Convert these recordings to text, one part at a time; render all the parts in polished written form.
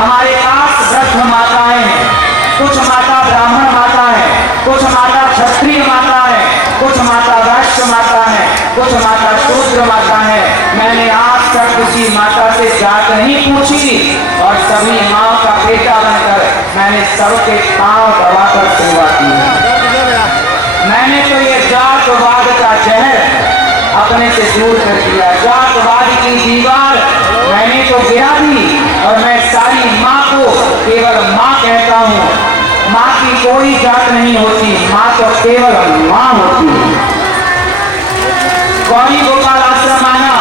हमारे पास वृद्ध माताएं हैं, कुछ माता ब्राह्मण माता है, कुछ माता क्षत्रिय माता है, कुछ माता वैश्य माता है, कुछ माता शूद्र माता है। मैंने आज तक किसी माता से जात नहीं पूछी और सभी माँ का बेटा बनकर मैंने सबके पांव दबाकर सेवा की है। मैंने तो ये जातवाद का जहर अपने से दूर कर दिया, जातवाद की दीवार मैंने तो गिरा दी और मैं सारी माँ को केवल माँ कहता हूँ। माँ की कोई जात नहीं होती, माँ तो केवल माँ होती है। गौरी गोपाल आश्रम आना,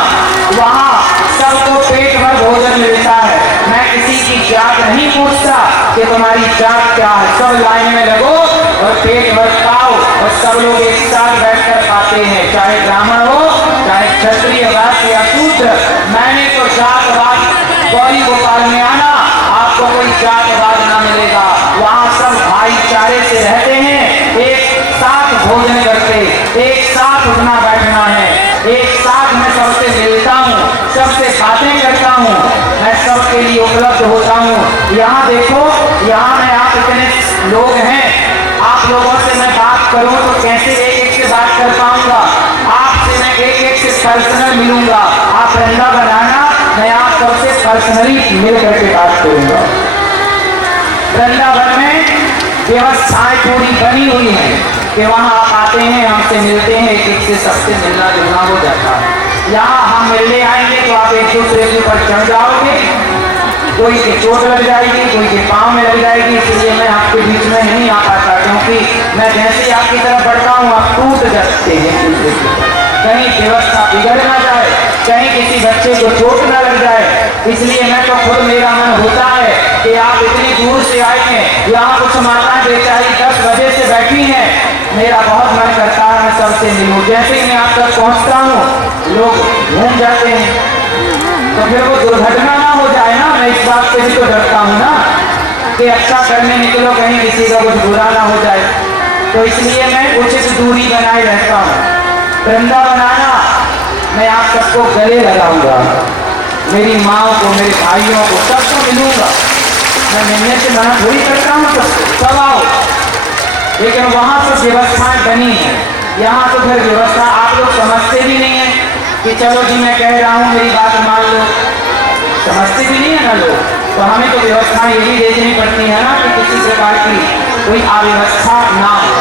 वहाँ सबको पेट भर भोजन मिलता है। मैं किसी की जात नहीं पूछता कि तुम्हारी जात क्या है, सब लाइन में लगो और पेट भर खाओ और सब लोग एक साथ बैठकर खाते हैं, चाहे ब्राह्मण हो चाहे क्षत्रिय वैश्य या शूद्र। मैंने तो जातवाद, गौरी गोपाल में आना आपको कोई जातवाद ना मिलेगा। वहाँ सब भाईचारे से रहते हैं, एक साथ भोजन करते, एक साथ उठना बैठना है, एक साथ मैं सबसे मिलता हूँ, सबसे बातें करता हूँ, मैं सबके लिए उपलब्ध होता हूँ। यहाँ देखो, यहाँ में आप इतने लोग हैं, आप लोगों से मैं बात करूँ तो कैसे एक एक से बात कर पाऊंगा। आपसे मैं एक एक से पर्सनल मिलूंगा। आप रंगा बनाना, मैं आप सबसे पर्सनली मिल करके बात करूंगा। वृंदावन में व्यवस्थाएं पूरी बनी हुई है कि वहाँ आप आते हैं, हमसे मिलते हैं, एक एक से सबसे मिलना जुलना हो जाता है। यहाँ हम मिलने आएंगे तो आप एक दूसरे के ऊपर चढ़ जाओगे, कोई के चोट लग जाएगी, कोई के पाँव में लग जाएगी, इसलिए मैं आपके बीच में नहीं आ पाता, क्योंकि मैं जैसे आपकी तरफ बढ़ता हूँ आप टूट जाते हैं। कहीं व्यवस्था बिगड़ ना जाए, कहीं किसी बच्चे को चोट ना लग जाए, इसलिए मैं तो खुद, मेरा मन होता है कि आप इतनी दूर से आए हैं, यहाँ कुछ माताएं बेचारी 10 बजे से बैठी हैं, मेरा बहुत मन करता है मैं सबसे मिलूं। जैसे ही मैं आप तक पहुँचता हूँ लोग घूम जाते हैं, तो फिर वो दुर्घटना ना हो जाए ना, मैं इस बात से भी तो डरता हूँ ना कि अच्छा करने निकलो कहीं किसी का कुछ बुरा ना हो जाए, तो इसलिए मैं उचित दूरी बनाए रहता हूँ। वृंदावन आना, मैं आप सबको गले लगाऊंगा, मेरी माँ को, मेरे भाइयों को, सबको मिलूंगा। मैं मिलने से मना थोड़ी करता हूँ, सब आओ, लेकिन वहाँ तो व्यवस्थाएं बनी है, यहाँ तो फिर व्यवस्था आप लोग समझते भी नहीं है कि चलो जी मैं कह रहा हूँ मेरी बात मान लो, समझते भी नहीं है ना लोग। तो हमें तो व्यवस्थाएं यही देखनी पड़ती है ना कि किसी प्रकार की कोई अव्यवस्था ना हो।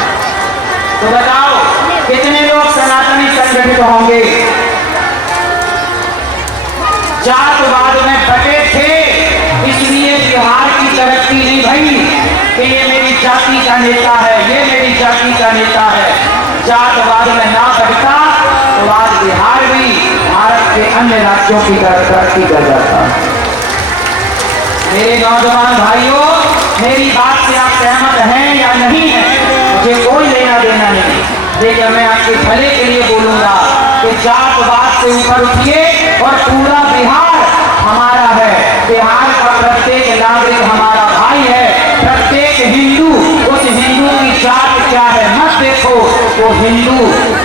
तो बताओ कितने लोग सनातनी संगठित होंगे? जातवाद में बटे थे, इसलिए बिहार की तरक्की नहीं भई कि ये मेरी जाति का नेता है, ये मेरी जाति का नेता है। जातवाद में ना बढ़ता तो आज बिहार भी भारत के अन्य राज्यों की तरक्की कर जाता। मेरे नौजवान भाइयों, मेरी बात से आप सहमत हैं या नहीं है, मुझे कोई लेना देना नहीं, लेकिन मैं आपके भले के लिए बोलूंगा कि जातवाद से ऊपर उठिए और पूरा बिहार हमारा है। बिहार का प्रत्येक नागरिक हमारा भाई है। प्रत्येक हिंदू, उस हिंदू की जात क्या है मत देखो, वो हिंदू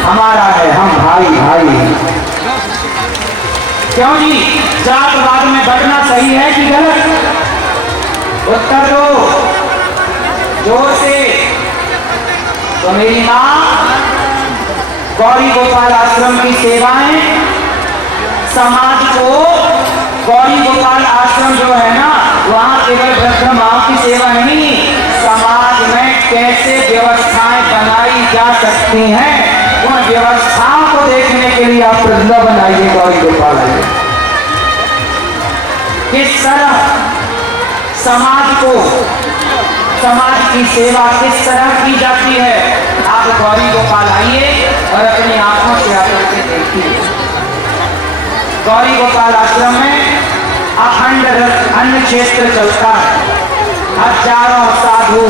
हमारा है, हम भाई भाई हैं। क्यों जी, जातवाद में बढ़ना सही है कि गलत? उत्तर दो जोर से। तो मेरी माँ गौरी गोपाल आश्रम की सेवाएं समाज को, गौरी गोपाल आश्रम जो है ना, वहाँ केवल वृद्ध माँ की सेवा नहीं, समाज में कैसे व्यवस्थाएं बनाई जा सकती हैं, उन व्यवस्थाओं को देखने के लिए आप वृंदावन आइए, गौरी गोपाल आइए। किस तरह समाज को, समाज की सेवा किस तरह की जाती है, आप गौरी गोपाल आइए और अपनी आंखों से आकर के देखिए। गौरी गोपाल आश्रम में अखंड अन्न क्षेत्र चलता है, हजारों साधु